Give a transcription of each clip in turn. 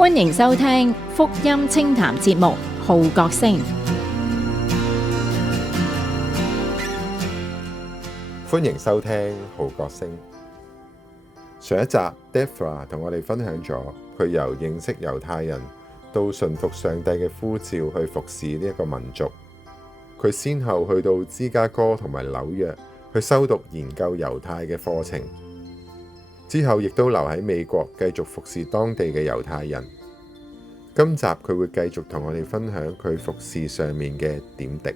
歡迎收聽福音清談節目《號角聲》。歡迎收聽《號角聲》。上一集 Deborah 同我哋分享咗佢由認識猶太人到順服上帝嘅呼召去服侍呢一個民族。佢先後去到芝加哥同埋紐約去修讀研究猶太嘅課程，之後亦都留喺美國繼續服侍當地嘅猶太人。今集佢會繼續同我哋分享佢服侍上面嘅點滴。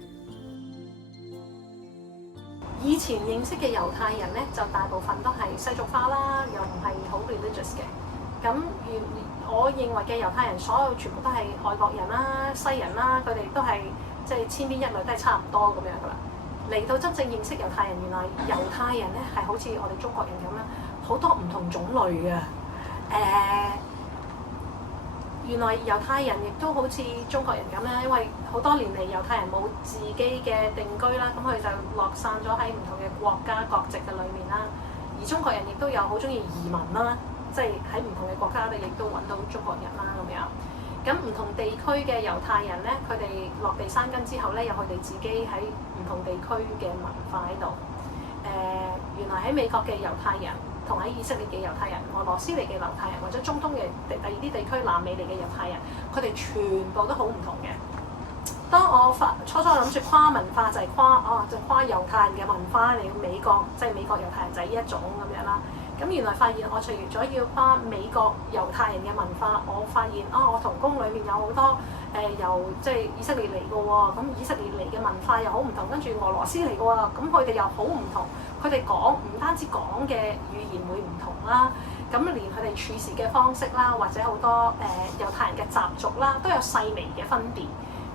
以前認識嘅猶太人咧，就大部分都係世俗化啦，又唔係好 religious 嘅。咁我認為嘅猶太人，所有全部都係外國人啦、西人啦，佢哋都係即係千篇一律，都係差唔多咁樣噶啦。嚟到真正認識猶太人，原來猶太人咧係好似我哋中國人咁啦，好多唔同種類嘅。原來猶太人亦都好似中國人咁啦，因為好多年嚟猶太人冇自己嘅定居啦，咁佢就落散咗喺唔同嘅國家國籍嘅裏面啦。而中國人亦都有好中意移民啦，即係喺唔同嘅國家度亦都揾到中國人啦咁樣。咁唔同地區嘅猶太人咧，佢哋落地生根之後咧，有佢哋自己喺唔同地區嘅文化喺度。原來喺美國嘅猶太人，同喺以色列嘅猶太人、俄羅斯嚟嘅猶太人，或者中東嘅第二啲地區、南美嚟嘅猶太人，佢哋全部都好唔同嘅。當我初諗住跨文化就係跨猶太人嘅文化嚟到美國，即係美國猶太人就係呢一種咁樣啦。咁原來發現我除咗要跨美國猶太人嘅文化，我發現我同工裏面有好多由即係以色列嚟嘅喎，咁以色列嚟嘅文化又好唔同，跟住俄羅斯嚟嘅喎，咁佢哋又好唔同，佢哋講唔單止講嘅語言會唔同啦，咁連佢哋處事嘅方式啦，或者好多猶太人嘅習俗啦，都有細微嘅分別。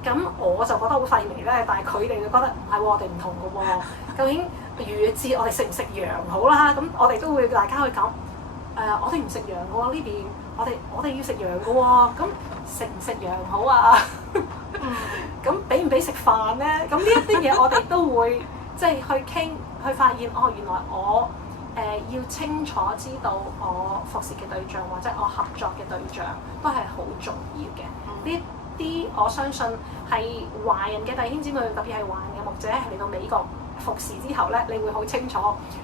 咁我就覺得好細微咧，但係佢哋就覺得唔係喎，我哋唔同嘅喎。究竟逾越節我哋食唔食羊好啦？咁我哋都會大家去講我哋唔食羊嘅喎，呢邊我哋要食羊嘅喎。咁食唔食羊好啊？咁俾唔俾食飯咧？咁呢一啲嘢我哋都會即係去傾，去發現原來我要清楚知道我服侍嘅對象或者我合作嘅對象都係好重要嘅。呢啲我相信係華人嘅弟兄姊妹，特別係華人嘅牧者嚟到美國服侍之後咧，你會好清楚，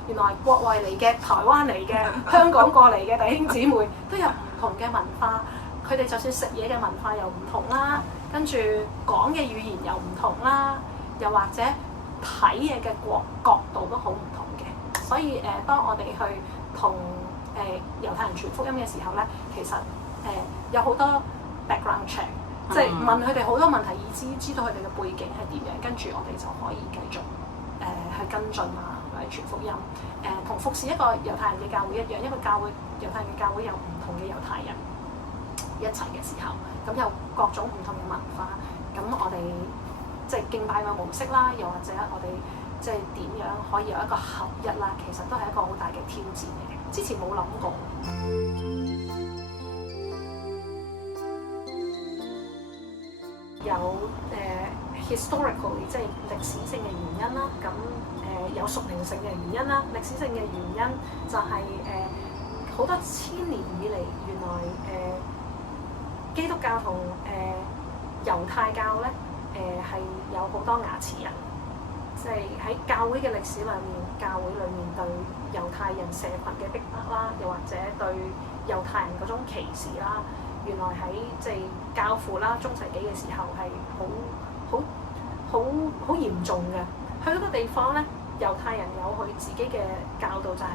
原來國外嚟嘅、台灣嚟嘅、香港過嚟嘅弟兄姊妹都有唔同嘅文化，佢哋就算食嘢嘅文化又唔同啦，跟住講嘅語言又唔同啦，又或者睇嘢嘅角度都好唔同嘅。所以當我哋去同猶太人傳福音嘅時候咧，其實有好多 background check。即係問佢哋好多問題，以知道佢哋嘅背景係點樣，跟住我哋就可以繼續去跟進啊，或者傳福音。同服侍一個猶太人嘅教會一樣，一個猶太人嘅教會有唔同嘅猶太人一齊嘅時候，咁有各種唔同嘅文化，咁我哋即係敬拜嘅模式啦，又或者我哋即係點樣可以有一個合一啦，其實都係一個好大嘅挑戰嚟嘅。之前冇諗過。有historically 即係歷史性嘅原因啦，咁有屬靈性嘅原因啦。歷史性嘅原因就係好多千年以嚟，原來基督教同猶太教咧係有好多牙齒人，即係喺教會嘅歷史裏面，教會裏面對猶太人社群嘅逼迫啦，又或者對猶太人嗰種歧視啦。原來喺即係教父啦，中世紀嘅時候係好嚴重嘅。去嗰個地方咧，猶太人有佢自己嘅教導，就係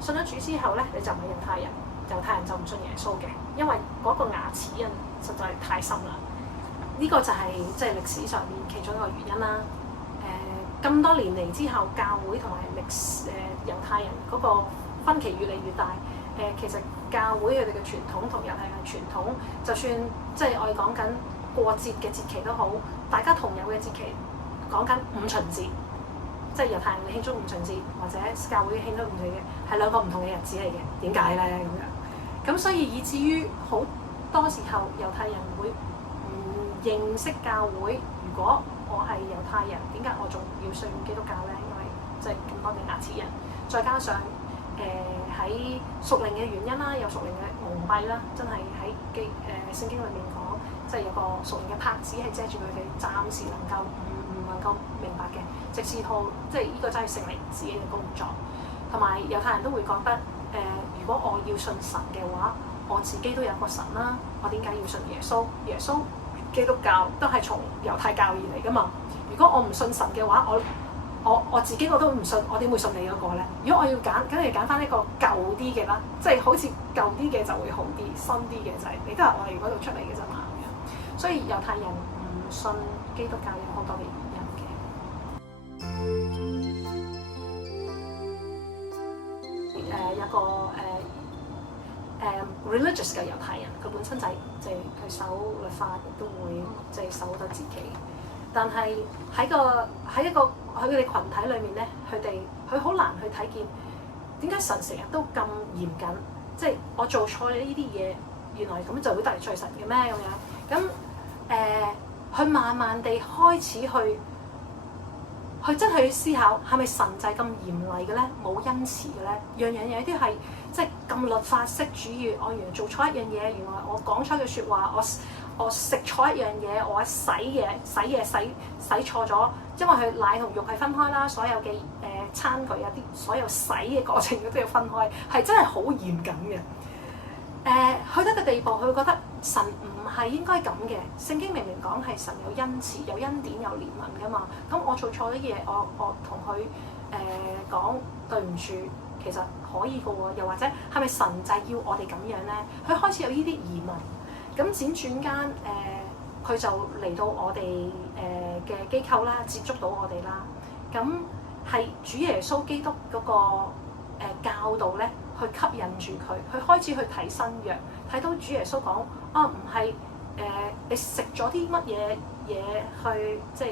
信咗主之後咧，你就唔係猶太人，猶太人就唔信耶穌嘅，因為嗰個牙齒印實在太深啦。呢個就係即係歷史上面其中一個原因啦。咁多年嚟之後，教會同埋猶太人嗰個分歧越嚟越大。其實教會佢哋嘅傳統同猶太人嘅傳統，就算即係我哋講緊過節嘅節期都好，大家同有嘅節期，講緊五旬節，即係猶太人嘅慶祝五旬節，或者教會嘅慶祝五旬節，係兩個唔同嘅日子嚟嘅。點解咧咁樣？咁所以以至於好多時候猶太人會唔認識教會。如果我係猶太人，點解我仲要信基督教咧？因為即係咁多嘅牙齒人，再加上喺屬靈嘅原因啦，有屬靈嘅蒙蔽啦，真係喺聖經裏面講，即係有個屬靈嘅帕子係遮住佢哋，暫時唔能夠明白嘅，直至到即係呢個真係聖靈自己嘅工作。同埋猶太人都會覺得如果我要信神嘅話，我自己都有個神啦，我點解要信耶穌？耶穌基督教都係從猶太教而嚟噶嘛。如果我唔信神嘅話，我自己我都唔信，我點會信你嗰個咧？如果我要揀，梗係揀翻一個舊啲嘅啦，即係好似舊啲嘅就會好啲，新啲嘅就係你都係我哋嗰度出嚟嘅啫嘛。所以猶太人唔信基督教有好多嘅原因嘅。有個religious 嘅猶太人，佢本身就係即係佢守律法，亦都會即係守好多節期。但係喺一個喺佢哋群體裏面咧，佢好難去睇見點解神成日都咁嚴謹，即係我做錯咗呢啲嘢，原來咁就會得罪神嘅咩咁樣？咁佢慢慢地開始去真係去思考，係咪神就係咁嚴厲嘅咧？冇恩慈嘅咧？樣樣嘢都係即係咁律法式主義。我原來做錯一樣嘢，原來我講錯嘅説話，我食錯一樣嘢，我洗錯咗，因為佢奶同肉係分開啦，所有嘅餐具啊，啲所有洗嘅過程都要分開，係真係好嚴謹嘅。去到一個地步，佢會覺得神唔係應該咁嘅。聖經明明講係神有恩慈、有恩典、有憐憫噶嘛。咁我做錯咗嘢，我同佢講對唔住，其實可以噶喎。又或者係咪神就係要我哋咁樣咧？佢開始有呢啲疑問。咁輾轉間，佢就嚟到我哋嘅機構啦，接觸到我哋啦。咁係主耶穌基督嗰個教導咧，去吸引住佢。佢開始去睇新約，睇到主耶穌講唔係你食咗啲乜嘢嘢去即係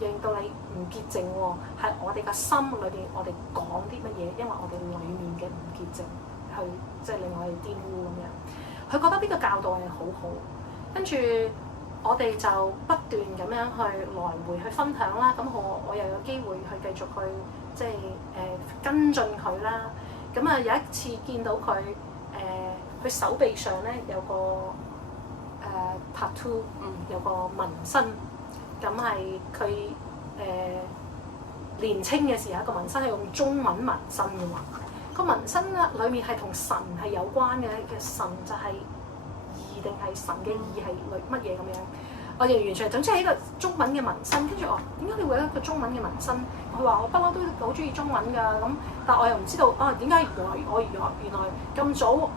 令到你唔潔淨喎，係我哋嘅心裏邊，我哋講啲乜嘢，因為我哋裡面嘅唔潔淨，去即係令我哋玷污咁樣。佢覺得呢個教導係好好，跟住我哋就不斷咁樣去來回去分享啦。咁我又有機會去繼續去即係跟進佢啦。咁有一次見到佢佢手臂上咧有個tattoo，有個紋身。咁係佢年青嘅時候一個紋身係用中文紋身嘅嘛。個紋身裏面係同神係有關嘅，其實神就係義定係神嘅義係乜嘢咁樣？我哋完全總之係一個中文嘅紋身，跟住我點解你會有一個中文嘅紋身？佢話我不嬲都好中意中文㗎，咁但係我又唔知道點解原來咁早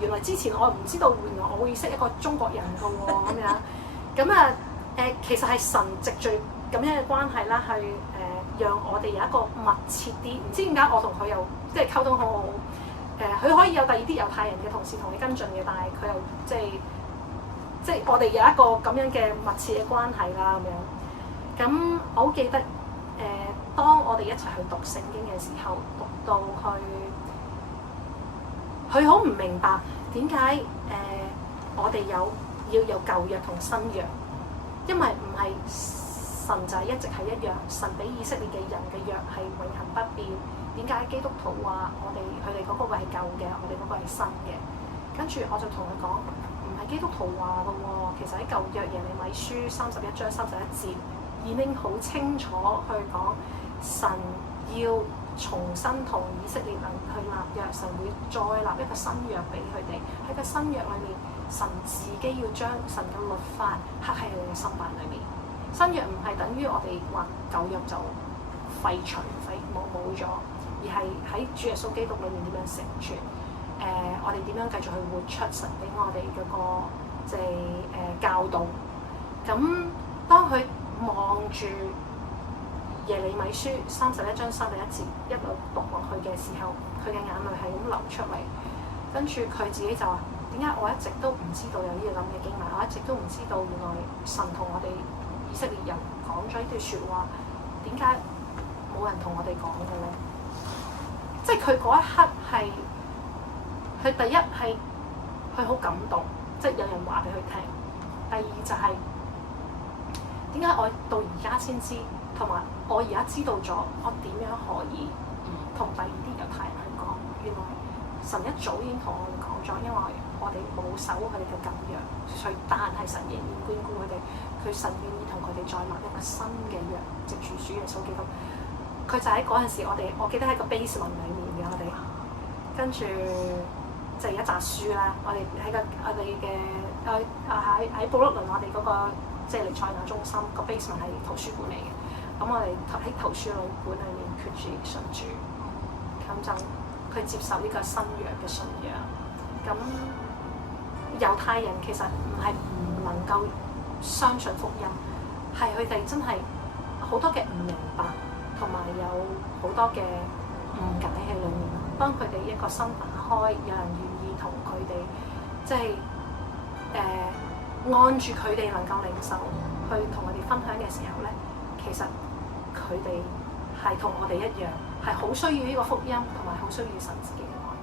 原來之前我唔知道原來我會識一個中國人㗎喎咁樣，咁其實係神藉住咁樣嘅關係啦，去讓我哋有一個密切啲，唔知點解我同佢又即係溝通好好，佢可以有第二啲猶太人嘅同事同佢跟進嘅，但係佢又即係我哋有一個咁樣嘅密切嘅關係啦咁樣。咁我好記得當我哋一齊去讀聖經嘅時候，讀到佢好唔明白點解我哋要有舊約同新約，因為唔係神就係一直係一樣，神俾以色列嘅人嘅約係永恆不變。點解基督徒話佢哋嗰個係舊嘅，我哋嗰個係新嘅？跟住我就同佢講，唔係基督徒話嘅喎，其實喺舊約耶利米書31章31節已經好清楚去講，神要重新同以色列人去立約，神會再立一個新約俾佢哋。喺個新約裏面，神自己要將神嘅律法刻喺佢哋嘅心版裏面。新約唔係等於我哋話舊約就廢除冇咗，而係喺主耶穌基督裏面點樣成全。我哋點樣繼續去活出神俾我哋嗰個即係教導。咁當佢望住耶利米書31章31節一路讀落去嘅時候，佢嘅眼淚係咁流出嚟。跟住佢自己就話：點解我一直都唔知道有呢個咁嘅經文？我一直都唔知道原來神同我哋以色列人講咗呢段説話，點解冇人同我哋講嘅咧？即係佢嗰一刻係，佢第一係佢好感動，即係有人話俾佢聽。第二就係點解我到而家先知，同埋我而家知道咗，我點樣可以同第二啲猶太人去講？原來神一早已經同我哋講咗，因為我哋冇守佢哋嘅舊約，但係神仍然眷顧佢哋，神願意同佢哋再立一個新嘅約，藉住主耶穌基督。佢就喺嗰陣時，我記得喺個 basement 裡面嘅我哋，跟住就一紮書啦。我哋喺布魯倫，我哋嗰個即係尼賽亞中心個 basement 係圖書館嚟嘅。咁我哋喺圖書館裏面決志信主，咁就佢接受呢個新約嘅信仰。咁猶太人其實唔係唔能夠相信福音，係佢哋真係好多嘅唔明白，同埋有好多嘅誤解喺裏面。當佢哋一個心打開，有人願意同佢哋即係按住佢哋能夠領受去同佢哋分享嘅時候咧，其實佢哋係同我哋一樣，係好需要呢個福音，同埋好需要神自己嘅愛。